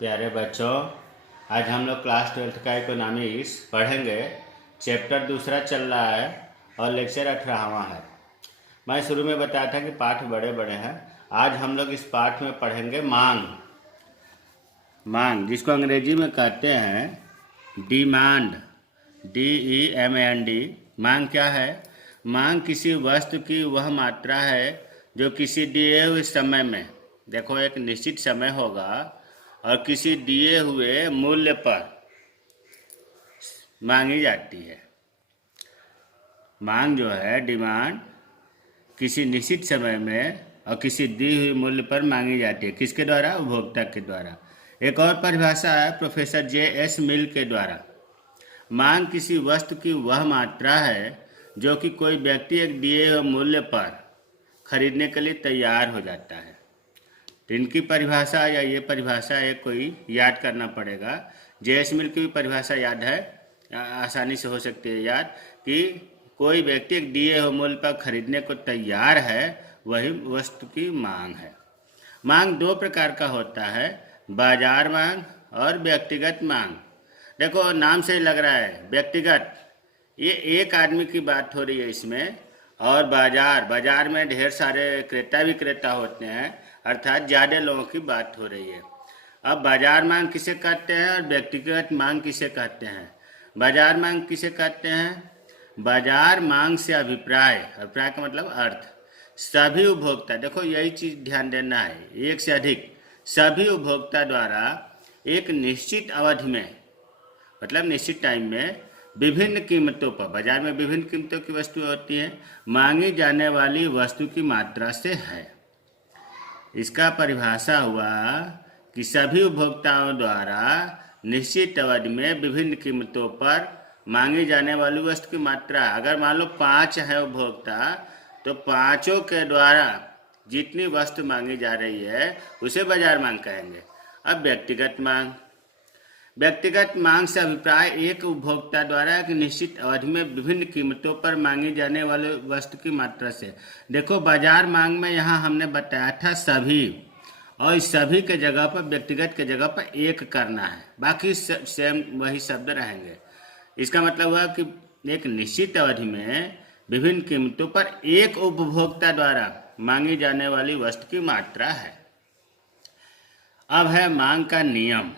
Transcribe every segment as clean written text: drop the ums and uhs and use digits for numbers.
प्यारे बच्चों, आज हम लोग क्लास 12th का इकोनॉमिक्स पढ़ेंगे। चैप्टर दूसरा चल रहा है और लेक्चर 18वां है। मैं शुरू में बताया था कि पाठ बड़े बड़े हैं। आज हम लोग इस पाठ में पढ़ेंगे मांग। मांग जिसको अंग्रेजी में कहते हैं डिमांड, DEMAND। मांग क्या है? मांग किसी वस्तु की वह मात्रा है जो किसी दिए हुए समय में, देखो एक निश्चित समय होगा और किसी दिए हुए मूल्य पर मांगी जाती है। मांग जो है डिमांड किसी निश्चित समय में और किसी दी हुई मूल्य पर मांगी जाती है। किसके द्वारा? उपभोक्ता के द्वारा। एक और परिभाषा है प्रोफेसर JS मिल के द्वारा। मांग किसी वस्तु की वह मात्रा है जो कि कोई व्यक्ति एक दिए हुए मूल्य पर खरीदने के लिए तैयार हो जाता है। तो इनकी परिभाषा या ये परिभाषा है कोई याद करना पड़ेगा। JS मिल की भी परिभाषा याद है, आसानी से हो सकती है याद, कि कोई व्यक्ति एक दिए हुए मूल्य पर खरीदने को तैयार है, वही वस्तु की मांग है। मांग दो प्रकार का होता है, बाजार मांग और व्यक्तिगत मांग। देखो नाम से ही लग रहा है व्यक्तिगत, ये एक आदमी की बात हो रही है इसमें। और बाजार में ढेर सारे क्रेता विक्रेता होते हैं, अर्थात ज़्यादा लोगों की बात हो रही है। अब बाजार मांग किसे कहते हैं और व्यक्तिगत मांग किसे कहते हैं? बाजार मांग किसे कहते हैं? बाजार मांग से अभिप्राय का मतलब अर्थ, सभी उपभोक्ता, देखो यही चीज़ ध्यान देना है, एक से अधिक सभी उपभोक्ता द्वारा एक निश्चित अवधि में, मतलब निश्चित टाइम में, विभिन्न कीमतों पर, बाजार में विभिन्न कीमतों की वस्तु होती है, मांगी जाने वाली वस्तु की मात्रा से है। इसका परिभाषा हुआ कि सभी उपभोक्ताओं द्वारा निश्चित अवधि में विभिन्न कीमतों पर मांगी जाने वाली वस्तु की मात्रा। अगर मान लो 5 है उपभोक्ता, तो पाँचों के द्वारा जितनी वस्तु मांगी जा रही है उसे बाजार मांग कहेंगे। अब व्यक्तिगत मांग से अभिप्राय एक उपभोक्ता द्वारा एक निश्चित अवधि में विभिन्न कीमतों पर मांगी जाने वाले वस्तु की मात्रा से। देखो बाजार मांग में यहाँ हमने बताया था सभी, और इस सभी के जगह पर, व्यक्तिगत के जगह पर एक करना है, बाकी सेम वही शब्द रहेंगे। इसका मतलब हुआ कि एक निश्चित अवधि में विभिन्न कीमतों पर एक उपभोक्ता द्वारा मांगी जाने वाली वस्तु की मात्रा है। अब है मांग का नियम।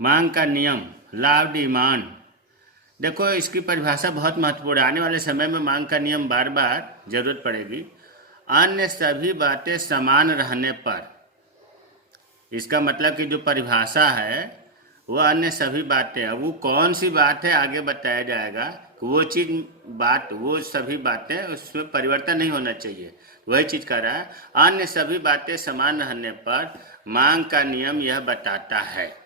मांग का नियम, लॉ ऑफ डिमांड। देखो इसकी परिभाषा बहुत महत्वपूर्ण है, आने वाले समय में मांग का नियम बार बार जरूरत पड़ेगी। अन्य सभी बातें समान रहने पर, इसका मतलब कि जो परिभाषा है वो अन्य सभी बातें, अब वो कौन सी बात है आगे बताया जाएगा, वो चीज़ बात, वो सभी बातें, उसमें परिवर्तन नहीं होना चाहिए, वही चीज़ कर रहा है। अन्य सभी बातें समान रहने पर मांग का नियम यह बताता है।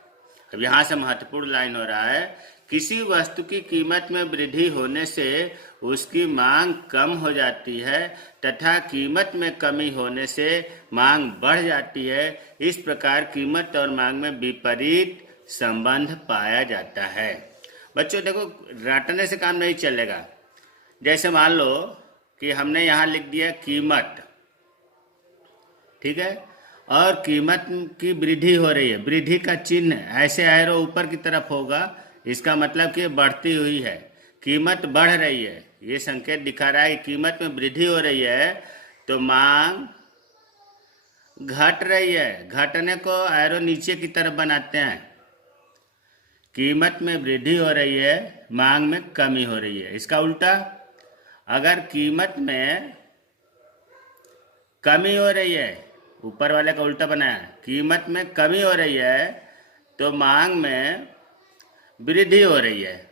अब यहाँ से महत्वपूर्ण लाइन हो रहा है, किसी वस्तु की कीमत में वृद्धि होने से उसकी मांग कम हो जाती है तथा कीमत में कमी होने से मांग बढ़ जाती है। इस प्रकार कीमत और मांग में विपरीत संबंध पाया जाता है। बच्चों देखो रटने से काम नहीं चलेगा। जैसे मान लो कि हमने यहाँ लिख दिया कीमत, ठीक है, और कीमत की वृद्धि हो रही है, वृद्धि का चिन्ह ऐसे एरो ऊपर की तरफ होगा, इसका मतलब कि बढ़ती हुई है, कीमत बढ़ रही है, ये संकेत दिखा रहा है कि कीमत में वृद्धि हो रही है, तो मांग घट रही है। घटने को एरो नीचे की तरफ बनाते हैं। कीमत में वृद्धि हो रही है, मांग में कमी हो रही है। इसका उल्टा, अगर कीमत में कमी हो रही है, ऊपर वाले का उल्टा बनाया, कीमत में कमी हो रही है तो मांग में वृद्धि हो रही है।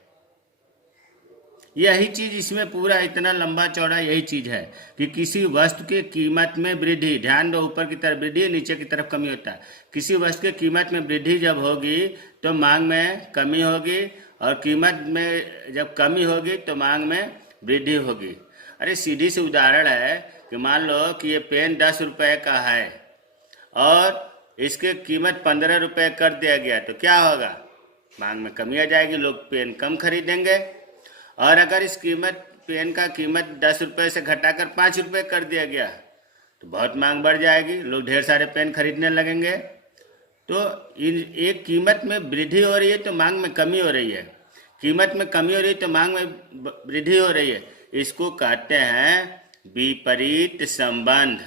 यही चीज़ इसमें पूरा इतना लंबा चौड़ा यही चीज़ है कि किसी वस्तु की कीमत में वृद्धि, ध्यान दो ऊपर की तरफ वृद्धि, नीचे की तरफ कमी होता है। किसी वस्तु की कीमत में वृद्धि जब होगी तो मांग में कमी होगी, और कीमत में जब कमी होगी तो मांग में वृद्धि होगी। अरे सीधी सी उदाहरण है कि मान लो कि ये पेन 10 रुपये का है और इसकी कीमत 15 रुपये कर दिया गया, तो क्या होगा? मांग में कमी आ जाएगी, लोग पेन कम खरीदेंगे। और अगर इस पेन का कीमत 10 रुपये से घटाकर 5 रुपये कर दिया गया तो बहुत मांग बढ़ जाएगी, लोग ढेर सारे पेन खरीदने लगेंगे। तो इन एक कीमत में वृद्धि हो रही है तो मांग में कमी हो रही है, कीमत में कमी हो रही है तो मांग में वृद्धि हो रही है। इसको कहते हैं विपरीत संबंध।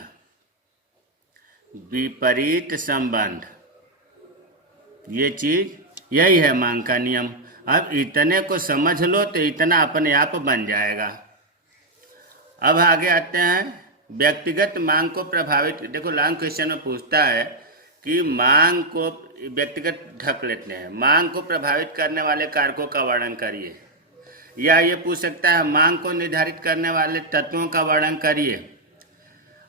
विपरीत संबंध, ये चीज यही है मांग का नियम। अब इतने को समझ लो तो इतना अपने आप बन जाएगा। अब आगे आते हैं व्यक्तिगत मांग को प्रभावित। देखो लॉन्ग क्वेश्चन में पूछता है कि मांग को व्यक्तिगत ढक लेते हैं, मांग को प्रभावित करने वाले कारकों का वर्णन करिए, या ये पूछ सकता है मांग को निर्धारित करने वाले तत्वों का वर्णन करिए।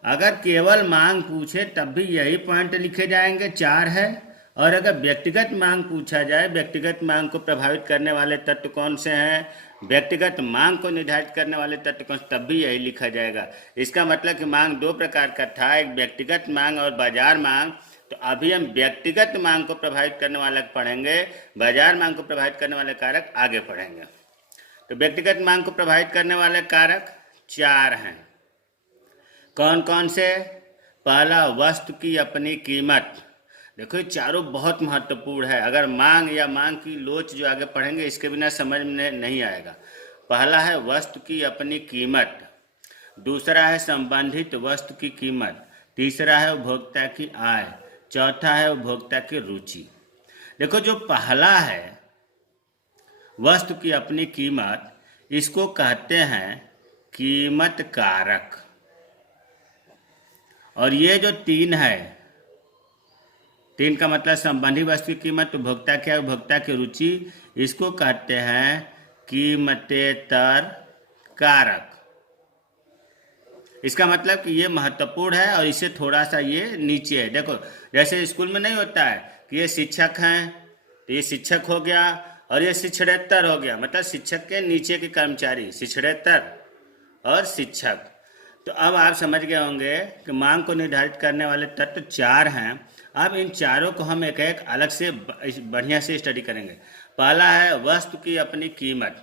अगर केवल मांग पूछे तब भी यही पॉइंट लिखे जाएंगे, 4 है। और अगर व्यक्तिगत मांग पूछा जाए, व्यक्तिगत मांग को प्रभावित करने वाले तत्व कौन से हैं, व्यक्तिगत मांग को निर्धारित करने वाले तत्व कौन से, तब भी यही लिखा जाएगा। इसका मतलब कि मांग 2 प्रकार का था, एक व्यक्तिगत मांग और बाजार मांग। तो अभी हम व्यक्तिगत मांग को प्रभावित करने वाला पढ़ेंगे, बाजार मांग को प्रभावित करने वाले कारक आगे पढ़ेंगे। तो व्यक्तिगत मांग को प्रभावित करने वाले कारक 4 हैं। कौन कौन से? पहला, वस्तु की अपनी कीमत। देखो ये चारों बहुत महत्वपूर्ण है, अगर मांग या मांग की लोच जो आगे पढ़ेंगे इसके बिना समझ में नहीं आएगा। पहला है वस्तु की अपनी कीमत, दूसरा है संबंधित वस्तु की कीमत, तीसरा है उपभोक्ता की आय, चौथा है उपभोक्ता की रुचि। देखो जो पहला है वस्तु की अपनी कीमत, इसको कहते हैं कीमत कारक। और ये जो 3 है, 3 का मतलब संबंधी वस्तु की कीमत, उपभोक्ता क्या, उपभोक्ता की रुचि, इसको कहते हैं कीमतेतर कारक। इसका मतलब कि ये महत्वपूर्ण है और इससे थोड़ा सा ये नीचे है। देखो जैसे स्कूल में नहीं होता है कि ये शिक्षक हैं, तो ये शिक्षक हो गया और ये शिक्षणेतर हो गया, मतलब शिक्षक के नीचे के कर्मचारी, शिक्षणेतर और शिक्षक। तो अब आप समझ गए होंगे कि मांग को निर्धारित करने वाले तत्व 4 हैं। अब इन चारों को हम एक एक अलग से बढ़िया से स्टडी करेंगे। पहला है वस्तु की अपनी कीमत।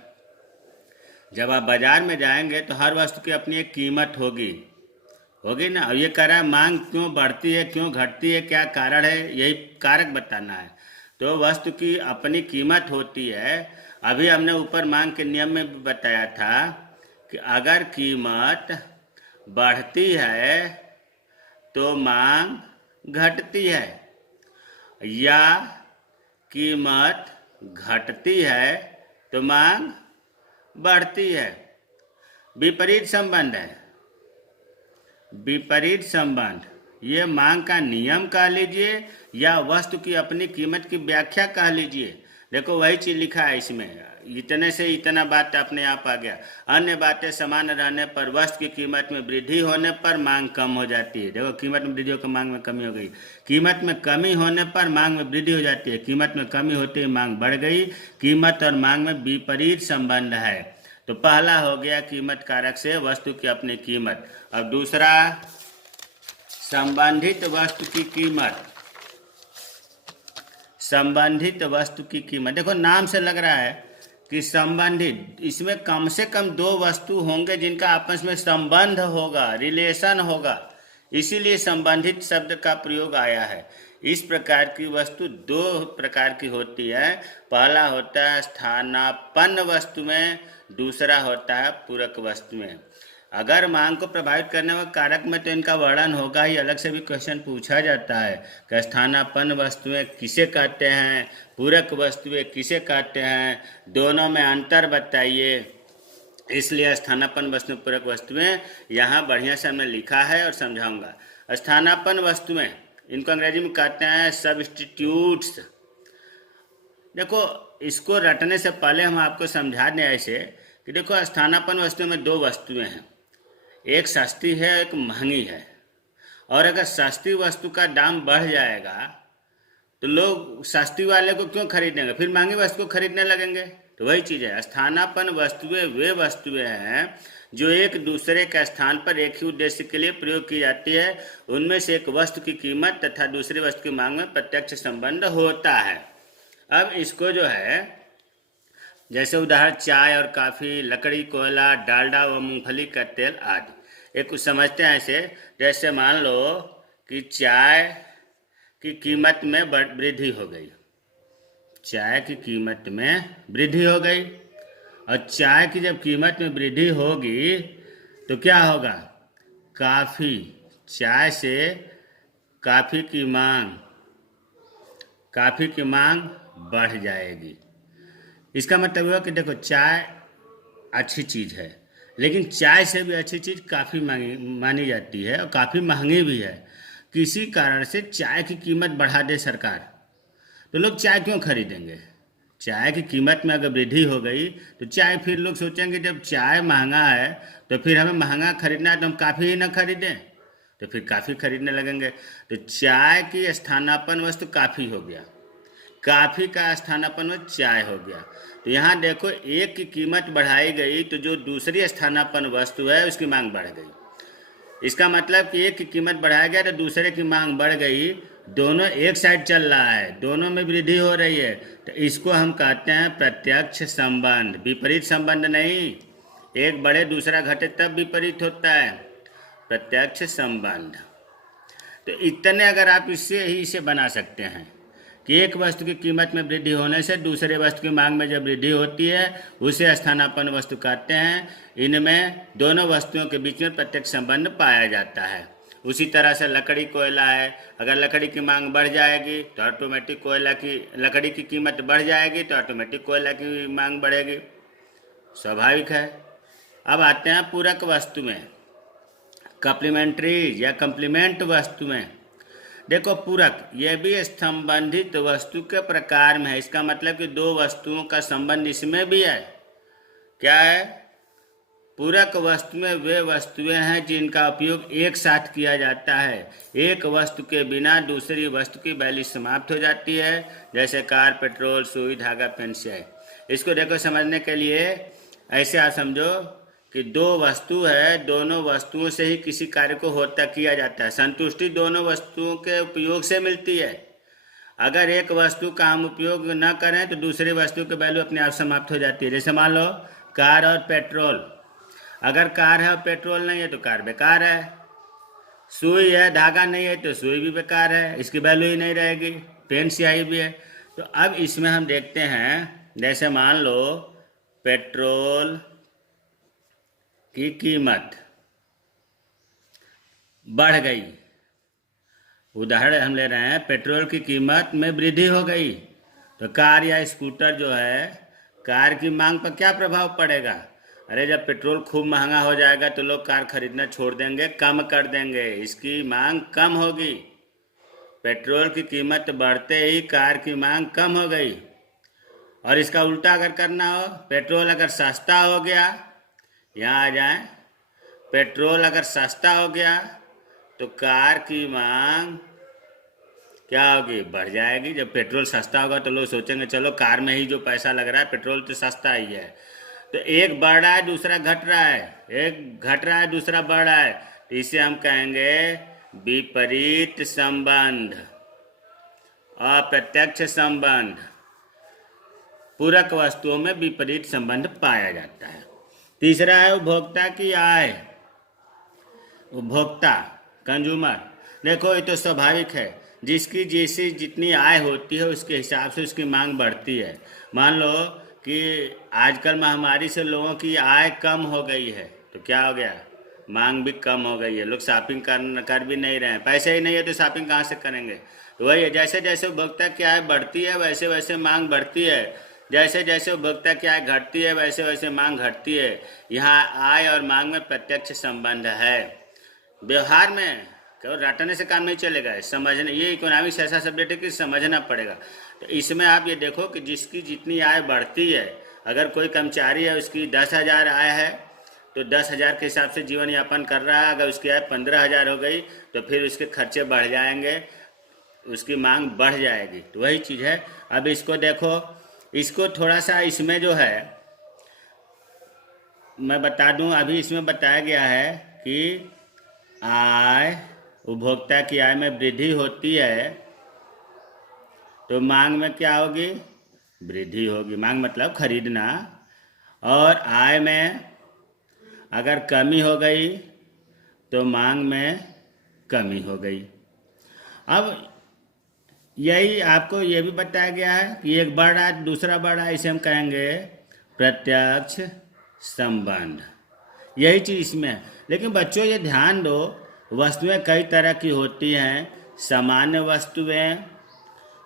जब आप बाजार में जाएंगे तो हर वस्तु की अपनी एक कीमत होगी ना। अब ये कह रहा है मांग क्यों बढ़ती है, क्यों घटती है, क्या कारण है, यही कारक बताना है। तो वस्तु की अपनी कीमत होती है। अभी हमने ऊपर मांग के नियम में भी बताया था कि अगर कीमत बढ़ती है तो मांग घटती है, या कीमत घटती है तो मांग बढ़ती है। विपरीत संबंध है, विपरीत संबंध, ये मांग का नियम कह लीजिए या वस्तु की अपनी कीमत की व्याख्या कह लीजिए। देखो वही चीज लिखा है इसमें, इतने से इतना बात अपने आप आ गया। अन्य बातें समान रहने पर वस्तु की कीमत में वृद्धि होने पर मांग कम हो जाती है। देखो कीमत में वृद्धि होकर मांग में कमी हो गई, कीमत में कमी होने पर मांग में वृद्धि हो जाती है, कीमत में कमी होते ही मांग बढ़ गई। कीमत और मांग में विपरीत संबंध है। तो पहला हो गया कीमत कारक से वस्तु की अपनी कीमत। अब दूसरा संबंधित वस्तु की कीमत। संबंधित वस्तु की कीमत, देखो नाम से लग रहा है कि संबंधित, इसमें कम से कम 2 वस्तु होंगे जिनका आपस में संबंध होगा, रिलेशन होगा, इसीलिए संबंधित शब्द का प्रयोग आया है। इस प्रकार की वस्तु 2 प्रकार की होती है। पहला होता है स्थानापन्न वस्तु में, दूसरा होता है पूरक वस्तु में। अगर मांग को प्रभावित करने वाले कारक में तो इनका वर्णन होगा ही, अलग से भी क्वेश्चन पूछा जाता है कि स्थानापन्न वस्तुएं किसे कहते हैं, पूरक वस्तुएं किसे कहते हैं, दोनों में अंतर बताइए। इसलिए स्थानापन्न वस्तु, पूरक वस्तुएं यहाँ बढ़िया से हमने लिखा है और समझाऊंगा। स्थानापन्न वस्तुएं, इनको अंग्रेजी में कहते हैं सब्स्टिट्यूट्स। देखो इसको रटने से पहले हम आपको समझा दें ऐसे कि देखो स्थानापन्न वस्तुओं में 2 वस्तुएं हैं, एक सस्ती है एक महंगी है। और अगर सस्ती वस्तु का दाम बढ़ जाएगा तो लोग सस्ती वाले को क्यों खरीदेंगे, फिर महंगी वस्तु को खरीदने लगेंगे। तो वही चीज़ है, स्थानापन्न वस्तुएं वे वस्तुएं हैं जो एक दूसरे के स्थान पर एक ही उद्देश्य के लिए प्रयोग की जाती है। उनमें से एक वस्तु की कीमत तथा दूसरी वस्तु की मांग में प्रत्यक्ष संबंध होता है। अब इसको जो है, जैसे उदाहरण चाय और काफ़ी, लकड़ी, कोयला, डालडा व मूंगफली का तेल आदि। एक कुछ समझते हैं ऐसे, जैसे मान लो कि चाय की कीमत में वृद्धि हो गई। चाय की कीमत में वृद्धि हो गई, और चाय की जब कीमत में वृद्धि होगी तो क्या होगा? काफ़ी, चाय से काफ़ी की मांग बढ़ जाएगी। इसका मतलब हुआ कि देखो, चाय अच्छी चीज़ है, लेकिन चाय से भी अच्छी चीज़ काफ़ी मानी जाती है और काफ़ी महंगी भी है। किसी कारण से चाय की कीमत बढ़ा दे सरकार, तो लोग चाय क्यों खरीदेंगे? चाय की कीमत में अगर वृद्धि हो गई तो चाय, फिर लोग सोचेंगे जब चाय महंगा है तो फिर हमें महंगा खरीदना है, तो हम काफ़ी ही ना खरीदें, तो फिर काफ़ी खरीदने लगेंगे। तो चाय की स्थानापन्न वस्तु काफ़ी हो गया, काफ़ी का स्थानापन्न चाय हो गया। तो यहाँ देखो, एक की कीमत बढ़ाई गई तो जो दूसरी स्थानापन्न वस्तु है उसकी मांग बढ़ गई। इसका मतलब कि एक की कीमत बढ़ाया गया तो दूसरे की मांग बढ़ गई, दोनों एक साइड चल रहा है, दोनों में वृद्धि हो रही है। तो इसको हम कहते हैं प्रत्यक्ष संबंध, विपरीत संबंध नहीं। एक बढ़े दूसरा घटे तब विपरीत होता है, प्रत्यक्ष संबंध। तो इतने अगर आप इससे ही इसे बना सकते हैं कि एक वस्तु की कीमत में वृद्धि होने से दूसरे वस्तु की मांग में जब वृद्धि होती है उसे स्थानापन्न वस्तु कहते हैं। इनमें दोनों वस्तुओं के बीच में प्रत्यक्ष संबंध पाया जाता है। उसी तरह से लकड़ी, कोयला है, अगर लकड़ी की मांग बढ़ जाएगी तो ऑटोमेटिक लकड़ी की कीमत बढ़ जाएगी, तो ऑटोमेटिक कोयला की मांग बढ़ेगी, स्वाभाविक है। अब आते हैं पूरक वस्तु में, कम्प्लीमेंट्री या कम्प्लीमेंट वस्तु में। देखो, पूरक यह भी संबंधित वस्तु के प्रकार में है। इसका मतलब कि दो वस्तुओं का संबंध इसमें भी है। क्या है? पूरक वस्तु में वे वस्तुएं हैं जिनका उपयोग एक साथ किया जाता है। एक वस्तु के बिना दूसरी वस्तु की वैल्यू समाप्त हो जाती है, जैसे कार, पेट्रोल, सुई, धागा, पेन, स्याही। इसको देखो, समझने के लिए ऐसे आप समझो कि दो वस्तु है, दोनों वस्तुओं से ही किसी कार्य को किया जाता है। संतुष्टि दोनों वस्तुओं के उपयोग से मिलती है। अगर एक वस्तु का हम उपयोग न करें तो दूसरी वस्तु की वैल्यू अपने आप समाप्त हो जाती है। जैसे मान लो कार और पेट्रोल, अगर कार है और पेट्रोल नहीं है तो कार बेकार है। सुई है, धागा नहीं है तो सुई भी बेकार है, इसकी वैल्यू ही नहीं रहेगी। पेन, स्याही भी है। तो अब इसमें हम देखते हैं, जैसे मान लो पेट्रोल की कीमत बढ़ गई, उदाहरण हम ले रहे हैं, पेट्रोल की कीमत में वृद्धि हो गई, तो कार या स्कूटर जो है, कार की मांग पर क्या प्रभाव पड़ेगा? अरे जब पेट्रोल खूब महंगा हो जाएगा तो लोग कार खरीदना छोड़ देंगे, कम कर देंगे, इसकी मांग कम होगी। पेट्रोल की कीमत बढ़ते ही कार की मांग कम हो गई। और इसका उल्टा अगर करना हो, पेट्रोल अगर सस्ता हो गया, यहाँ आ जाए, पेट्रोल अगर सस्ता हो गया तो कार की मांग क्या होगी? बढ़ जाएगी। जब पेट्रोल सस्ता होगा तो लोग सोचेंगे चलो कार में ही जो पैसा लग रहा है, पेट्रोल तो सस्ता ही है। तो एक बढ़ रहा है दूसरा घट रहा है, एक घट रहा है दूसरा बढ़ रहा है, तो इसे हम कहेंगे विपरीत संबंध, अप्रत्यक्ष संबंध। पूरक वस्तुओं में विपरीत संबंध पाया जाता है। तीसरा है उपभोक्ता की आय। उपभोक्ता, कंज्यूमर, देखो ये तो स्वाभाविक है, जिसकी जैसी जितनी आय होती है उसके हिसाब से उसकी मांग बढ़ती है। मान लो कि आजकल महामारी से लोगों की आय कम हो गई है, तो क्या हो गया? मांग भी कम हो गई है, लोग शॉपिंग कर भी नहीं रहे हैं, पैसे ही नहीं है तो शॉपिंग कहाँ से करेंगे? तो वही है, जैसे जैसे उपभोक्ता की आय बढ़ती है वैसे वैसे मांग बढ़ती है, जैसे जैसे उपभोक्ता की आय घटती है वैसे वैसे मांग घटती है। यहाँ आय और मांग में प्रत्यक्ष संबंध है। व्यवहार में केवल रटने से काम नहीं चलेगा, समझने, ये इकोनॉमिक्स ऐसा सब्जेक्ट है कि समझना पड़ेगा। तो इसमें आप ये देखो कि जिसकी जितनी आय बढ़ती है, अगर कोई कर्मचारी है उसकी 10,000 आय है तो 10,000 के हिसाब से जीवन यापन कर रहा है। अगर उसकी आय 15,000 हो गई तो फिर उसके खर्चे बढ़ जाएंगे, उसकी मांग बढ़ जाएगी। तो वही चीज़ है। अब इसको देखो, इसको थोड़ा सा इसमें जो है मैं बता दूं, अभी इसमें बताया गया है कि आय, उपभोक्ता की आय में वृद्धि होती है तो मांग में क्या होगी? वृद्धि होगी। मांग मतलब खरीदना। और आय में अगर कमी हो गई तो मांग में कमी हो गई। अब यही आपको ये भी बताया गया है कि एक बढ़ रहा है दूसरा बढ़ रहा है, इसे हम कहेंगे प्रत्यक्ष संबंध। यही चीज़ इसमें है। लेकिन बच्चों ये ध्यान दो, वस्तुएं कई तरह की होती हैं। सामान्य वस्तुएं,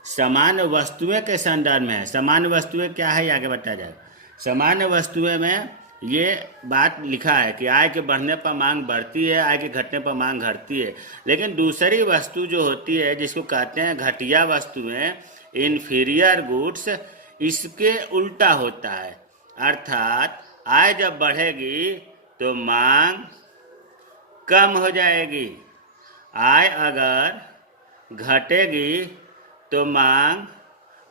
सामान्य वस्तुएं के संदर्भ में है। सामान्य वस्तुएं क्या है, ये आगे बताया जाएगा। सामान्य वस्तुएं में ये बात लिखा है कि आय के बढ़ने पर मांग बढ़ती है, आय के घटने पर मांग घटती है। लेकिन दूसरी वस्तु जो होती है, जिसको कहते हैं घटिया वस्तुएं, इन्फीरियर गुड्स, इसके उल्टा होता है। अर्थात आय जब बढ़ेगी तो मांग कम हो जाएगी, आय अगर घटेगी तो मांग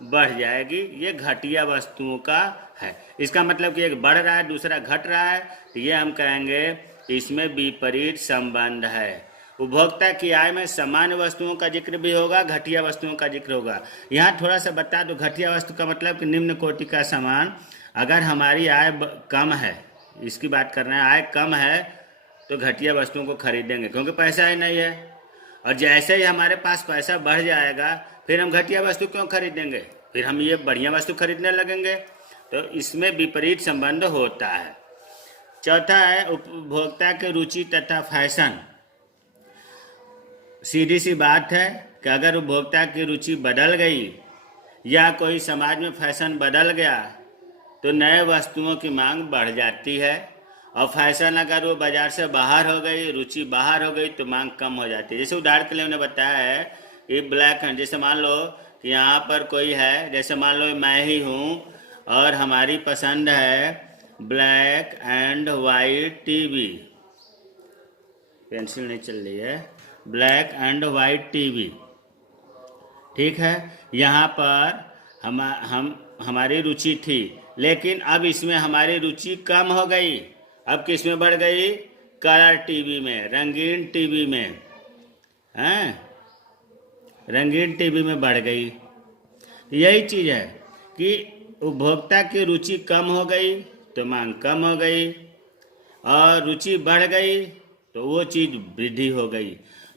बढ़ जाएगी। ये घटिया वस्तुओं का है। इसका मतलब कि एक बढ़ रहा है दूसरा घट रहा है, तो ये हम कहेंगे इसमें विपरीत संबंध है। उपभोक्ता की आय में सामान्य वस्तुओं का जिक्र भी होगा, घटिया वस्तुओं का जिक्र होगा। यहाँ थोड़ा सा बता दो, घटिया वस्तु का मतलब कि निम्न कोटि का सामान। अगर हमारी आय कम है, इसकी बात कर रहे हैं, आय कम है तो घटिया वस्तुओं को खरीदेंगे क्योंकि पैसा ही नहीं है। और जैसे ही हमारे पास पैसा बढ़ जाएगा फिर हम घटिया वस्तु क्यों खरीदेंगे, फिर हम ये बढ़िया वस्तु खरीदने लगेंगे। तो इसमें विपरीत संबंध होता है। चौथा है उपभोक्ता की रुचि तथा फैशन। सीधी सी बात है कि अगर उपभोक्ता की रुचि बदल गई या कोई समाज में फैशन बदल गया तो नए वस्तुओं की मांग बढ़ जाती है। और फैशन अगर वो बाजार से बाहर हो गई, रुचि बाहर हो गई, तो मांग कम हो जाती है। जैसे उदाहरण के लिए उन्हें बताया है कि ब्लैक एंड, जैसे मान लो कि यहाँ पर कोई है, जैसे मान लो मैं ही हूँ और हमारी पसंद है black and white TV. Pencil नहीं चल रही है। ब्लैक एंड वाइट टीवी, ठीक है। यहाँ पर हमारी रुचि थी, लेकिन अब इसमें हमारी रुचि कम हो गई। अब किस में बढ़ गई, कलर टीवी में, रंगीन टीवी में, हैं, रंगीन टीवी में बढ़ गई। यही चीज़ है कि उपभोक्ता की रुचि कम हो गई तो मांग कम हो गई, और रुचि बढ़ गई तो वो चीज़ वृद्धि हो गई।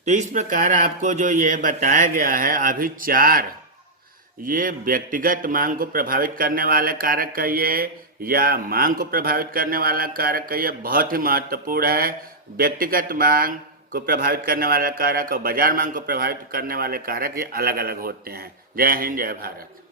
तो इस प्रकार आपको जो ये बताया गया है अभी 4, ये व्यक्तिगत मांग को प्रभावित करने वाले कारक कहिए या मांग को प्रभावित करने वाला कारक कहिए, बहुत ही महत्वपूर्ण है। व्यक्तिगत मांग को प्रभावित करने वाला कारक और बाजार मांग को प्रभावित करने वाले कारक ये अलग अलग होते हैं। जय हिंद, जय भारत।